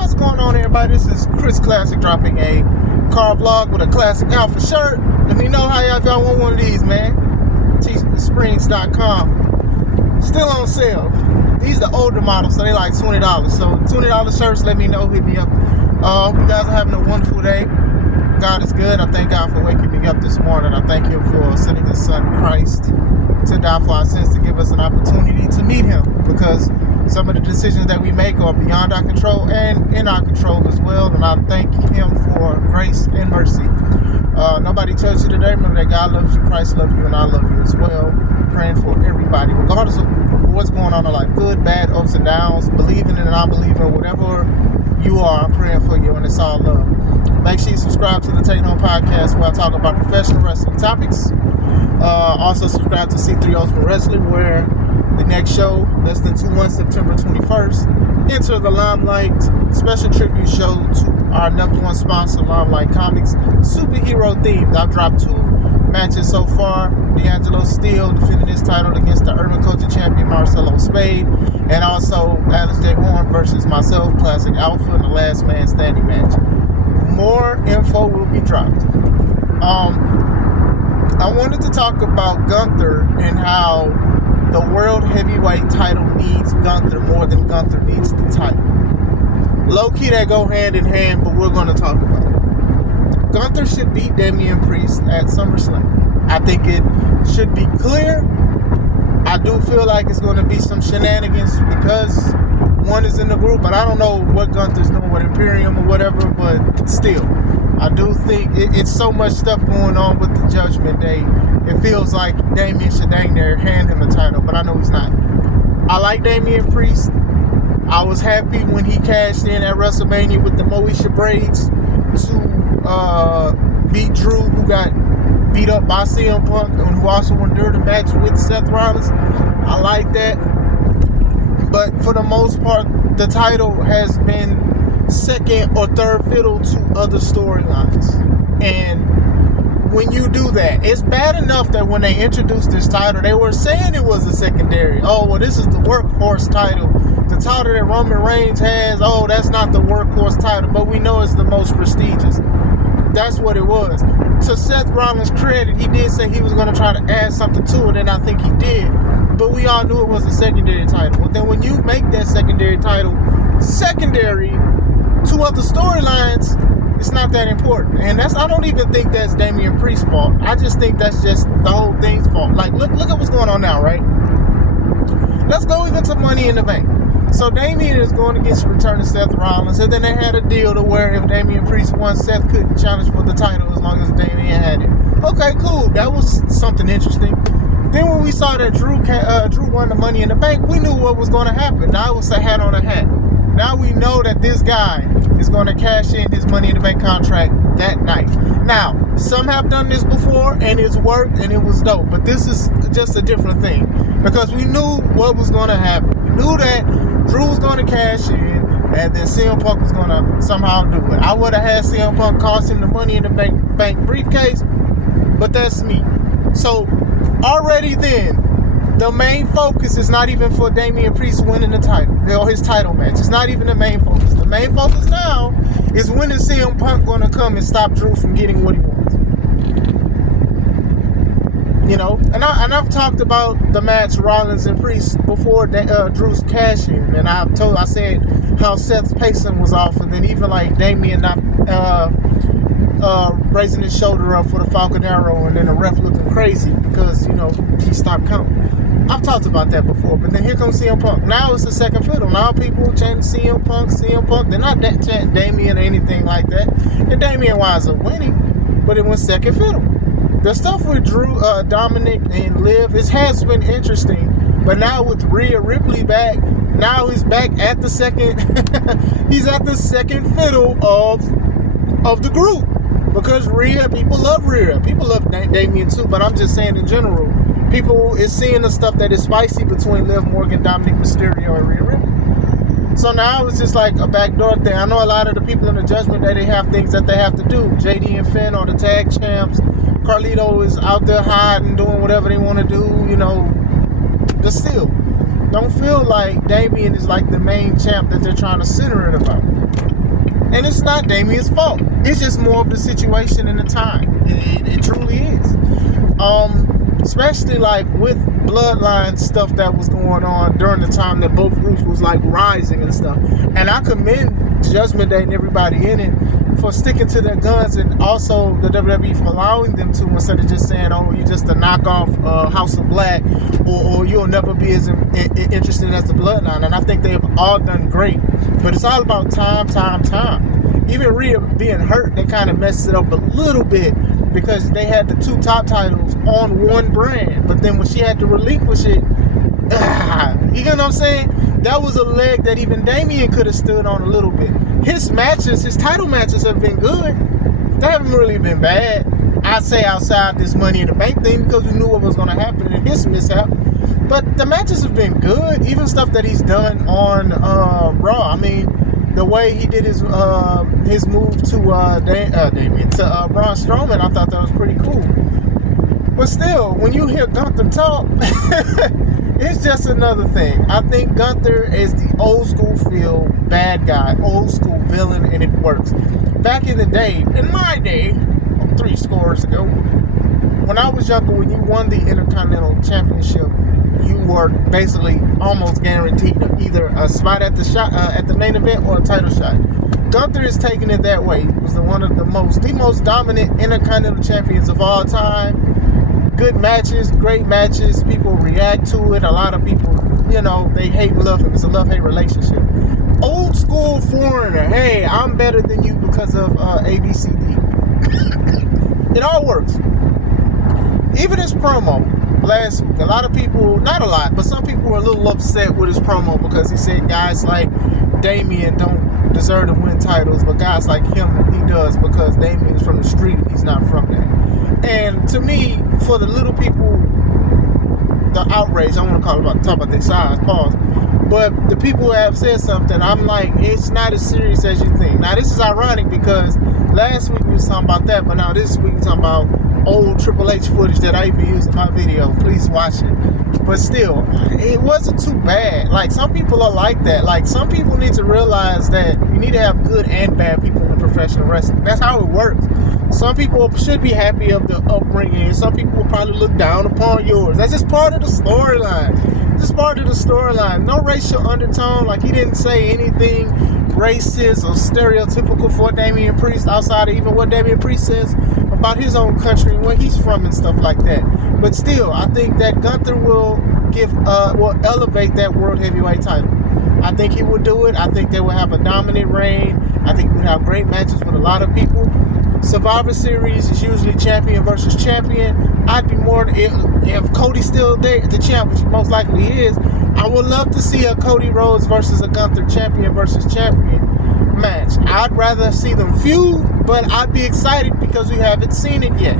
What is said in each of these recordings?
What's going on, everybody? This is Chris Classic dropping a car vlog with a Classic Alpha shirt. Let me know how y'all want one of these, man. Teesprings.com. Still on sale. These are the older models, so they like $20. So $20 shirts, let me know, hit me up. Hope you guys are having a wonderful day. God is good. I thank God for waking me up this morning. I thank Him for sending His Son Christ to die for our sins, to give us an opportunity to meet Him, because some of the decisions that we make are beyond our control and in our control as well. And I thank Him for grace and mercy. Nobody tells you today, remember that God loves you, Christ loves you, and I love you as well. Praying for everybody, regardless of what's going on in life, good, bad, ups and downs, believing and non-believing, whatever you are, I'm praying for you, and it's all love. Make sure you subscribe to the Take Home Podcast, where I talk about professional wrestling topics. Also subscribe to C3 Ultimate Wrestling, where the next show, less than 2 months, September 21st, Enter the Limelight, special tribute show to our #1 sponsor, Limelight Comics, superhero themed. I've dropped 2 matches so far. D'Angelo Steele defending his title against the Urban Culture champion Marcelo Spade, and also Alex J. Horn versus myself, Classic Alpha, in the last man standing match. More info will be dropped. I wanted to talk about Gunther and how the world heavyweight title needs Gunther more than Gunther needs the title. Low-key, they go hand in hand, but we're going to talk about it. Gunther should beat Damian Priest at SummerSlam. I think it should be clear. I do feel like it's going to be some shenanigans because one is in the group, but I don't know what Gunther's doing with Imperium or whatever, but still, I do think it's so much stuff going on with the Judgment Day. It feels like Damian should dang near hand him the title, but I know he's not. I like Damian Priest. I was happy when he cashed in at WrestleMania with the Moesha braids to beat Drew, who got beat up by CM Punk, and who also endured a match with Seth Rollins. I like that. But for the most part, the title has been second or third fiddle to other storylines. And when you do that, it's bad enough that when they introduced this title, they were saying it was a secondary. Oh, well, this is the workhorse title. The title that Roman Reigns has, oh, that's not the workhorse title, but we know it's the most prestigious. That's what it was. To Seth Rollins' credit, he did say he was going to try to add something to it, and I think he did. But we all knew it was a secondary title. But then when you make that secondary title secondary to other storylines, it's not that important. And I don't even think that's Damian Priest's fault. I just think that's just the whole thing's fault. Like, look at what's going on now, right? Let's go even to Money in the Bank. So Damian is going against returning Seth Rollins, and then they had a deal to where if Damian Priest won, Seth couldn't challenge for the title as long as Damian had it. Okay, cool. That was something interesting. Then when we saw that Drew won the Money in the Bank, we knew what was going to happen. Now it was a hat on a hat. Now we know that this guy is going to cash in his Money in the Bank contract that night. Now, some have done this before, and it's worked, and it was dope. But this is just a different thing, because we knew what was going to happen. We knew that Drew was going to cash in, and then CM Punk was going to somehow do it. I would have had CM Punk cost him the Money in the Bank briefcase, but that's me. So, already then, the main focus is not even for Damian Priest winning the title, or his title match. It's not even the main focus. The main focus now is when is CM Punk going to come and stop Drew from getting what he wants. You know, and I've talked about the match Rollins and Priest before Drew's cash-in, and I said how Seth's pacing was off, and then even like Damian not raising his shoulder up for the Falcon Arrow, and then the ref looking crazy because, you know, he stopped counting. I've talked about that before, but then here comes CM Punk. Now it's the second fiddle. Now people chanting CM Punk. They're not that chanting Damian or anything like that. And Damian winds up winning, but it went second fiddle. The stuff with Drew, Dominic, and Liv, it has been interesting, but now with Rhea Ripley back, now he's back at the second. He's at the second fiddle of the group, because people love Rhea. People love Damian too, but I'm just saying in general, people is seeing the stuff that is spicy between Liv Morgan, Dominic Mysterio, and Rhea Ripley. So now it's just like a backdoor thing. I know a lot of the people in the Judgment Day, they have things that they have to do. JD and Finn are the tag champs. Carlito is out there hiding, doing whatever they want to do, you know. But still, don't feel like Damian is like the main champ that they're trying to center it about. And it's not Damien's fault. It's just more of the situation and the time. It truly is. Especially like with bloodline stuff that was going on during the time that both groups was like rising and stuff. And I commend Judgment Day and everybody in it for sticking to their guns, and also the WWE for allowing them to, instead of just saying, oh, you're just a knockoff House of Black, or you'll never be as interested as the bloodline. And I think they have all done great, but it's all about time. Even Rhea being hurt, they kind of messed it up a little bit, because they had the 2 top titles on one brand, but then when she had to relinquish it, you know what I'm saying? That was a leg that even Damien could have stood on a little bit. His title matches have been good. They haven't really been bad. I'd say outside this Money in the Bank thing, because we knew what was going to happen in his mishap. But the matches have been good. Even stuff that he's done on Raw. I mean, the way he did his move to Braun Strowman, I thought that was pretty cool. But still, when you hear Gunther talk, it's just another thing. I think Gunther is the old school feel bad guy, old school villain, and it works. Back in the day, in my day, 3 scores ago, when I was younger, when you won the Intercontinental Championship, you were basically almost guaranteed either a spot at the main event or a title shot. Gunther is taking it that way. He was the most dominant Intercontinental champions of all time. Good matches, great matches. People react to it. A lot of people, they hate and love him. It's a love-hate relationship. Old school foreigner. Hey, I'm better than you because of ABCD. It all works. Even his promo last week, a lot of people, not a lot, but some people were a little upset with his promo, because he said guys like Damien don't deserve to win titles, but guys like him, he does, because Damien is from the street and he's not from there. And to me, for the little people, the outrage, I want to talk about their size, pause, but the people who have said something, I'm like, it's not as serious as you think. Now, this is ironic, because last week we was talking about that, but now this week we're talking about old Triple H footage that I even used in my video. Please watch it. But still, it wasn't too bad. Like, some people are like that. Like, some people need to realize that you need to have good and bad people in professional wrestling. That's how it works. Some people should be happy of the upbringing, and some people will probably look down upon yours. That's just part of the storyline. This is part of the storyline. No racial undertone. Like, he didn't say anything racist or stereotypical for Damian Priest, outside of even what Damian Priest says about his own country and where he's from and stuff like that. But still, I think that Gunther will elevate that World Heavyweight title. I think he will do it. I think they will have a dominant reign. I think we'll have great matches with a lot of people. Survivor Series is usually champion versus champion. I'd be more, if Cody's still there, the champ, which most likely is, I would love to see a Cody Rhodes versus a Gunther champion versus champion match. I'd rather see them feud, but I'd be excited because we haven't seen it yet.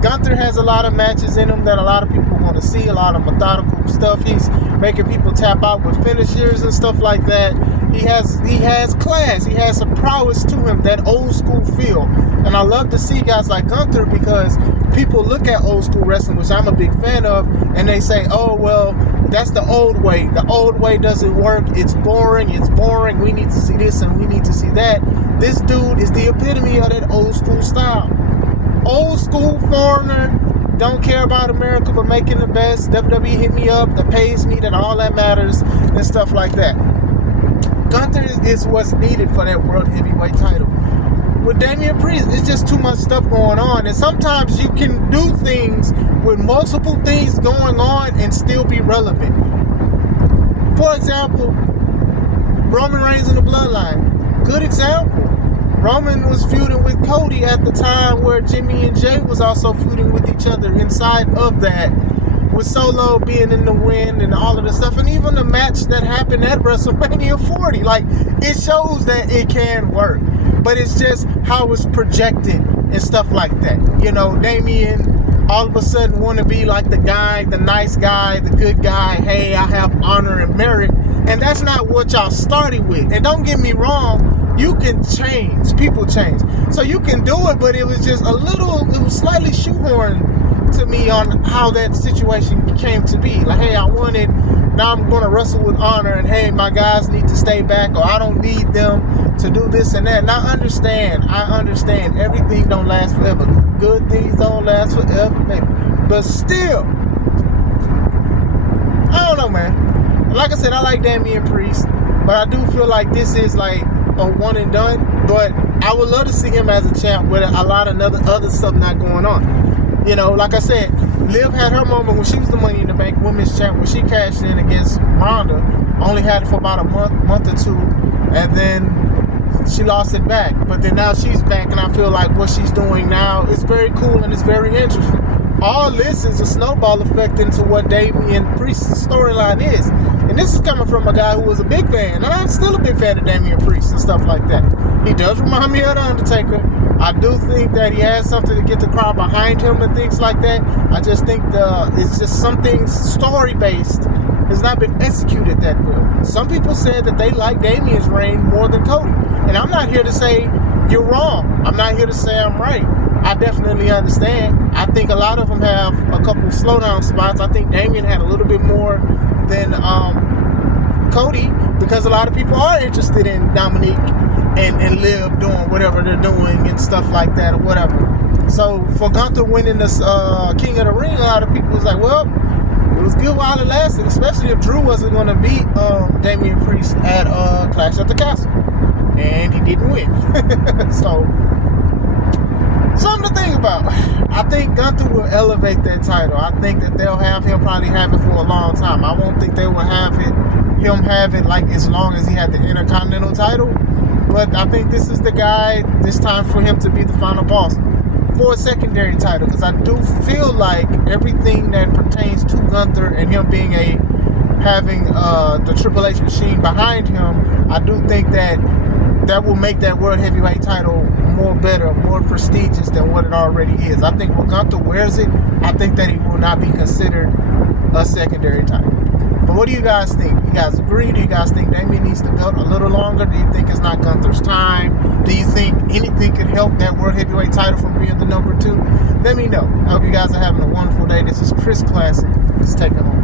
Gunther has a lot of matches in him that a lot of people want to see, a lot of methodical stuff. He's making people tap out with finishers and stuff like that. He has class. He has some prowess to him, that old school feel. And I love to see guys like Gunther, because people look at old school wrestling, which I'm a big fan of, and they say, oh, well, that's the old way. The old way doesn't work. It's boring. We need to see this and we need to see that. This dude is the epitome of that old school style. Old school foreigner, don't care about America but making the best. WWE hit me up, that pays me, that all that matters, and stuff like that. Gunther is what's needed for that World Heavyweight title. With Damian Priest, it's just too much stuff going on, and sometimes you can do things with multiple things going on and still be relevant. For example, Roman Reigns in the Bloodline. Good example. Roman was feuding with Cody at the time where Jimmy and Jay was also feuding with each other inside of that, with Solo being in the win and all of the stuff, and even the match that happened at WrestleMania 40. Like, it shows that it can work, but it's just how it's projected and stuff like that. Damian all of a sudden want to be like the guy, the nice guy, the good guy. Hey, I have honor and merit, and that's not what y'all started with. And don't get me wrong, you can change. People change. So you can do it, but it was just it was slightly shoehorned to me on how that situation came to be. Like, hey, I won it. Now I'm going to wrestle with honor, and hey, my guys need to stay back, or I don't need them. to do this and that. And I understand everything don't last forever. Good things don't last forever, baby. But still, I don't know, man. Like I said, I like Damian Priest, but I do feel like this is like a one and done. But I would love to see him as a champ with a lot of other stuff not going on. You know, like I said, Liv had her moment when she was the Money in the Bank women's champ, when she cashed in against Ronda. Only had it for about a month or two, and then she lost it back. But then now she's back, and I feel like what she's doing now is very cool and it's very interesting. All this is a snowball effect into what Damian Priest's storyline is. And this is coming from a guy who was a big fan, and I'm still a big fan of Damian Priest and stuff like that. He does remind me of The Undertaker. I do think that he has something to get the crowd behind him and things like that. I just think it's just something story-based has not been executed that well. Some people said that they like Damian's reign more than Cody. And I'm not here to say you're wrong. I'm not here to say I'm right. I definitely understand. I think a lot of them have a couple slowdown spots. I think Damian had a little bit more than Cody, because a lot of people are interested in Dominique and Liv doing whatever they're doing and stuff like that or whatever. So for Gunther winning this King of the Ring, a lot of people was like, well, it was good while it lasted, especially if Drew wasn't going to beat Damian Priest at Clash at the Castle. And he didn't win. So, something to think about. I think Gunther will elevate that title. I think that they'll have him probably have it for a long time. I won't think they will have him have it like as long as he had the Intercontinental title. But I think this is the guy, this time for him to be the final boss for a secondary title. Because I do feel like everything that pertains to Gunther and him being having the Triple H machine behind him, I do think that will make that World Heavyweight title more better, more prestigious than what it already is. I think when Gunther wears it, I think that he will not be considered a secondary title. But what do you guys think? You guys agree? Do you guys think Damian needs to go a little longer? Do you think it's not Gunther's time? Do you think anything could help that World Heavyweight title from being the number 2? Let me know. I hope you guys are having a wonderful day. This is Chris Classic. Let's take it home.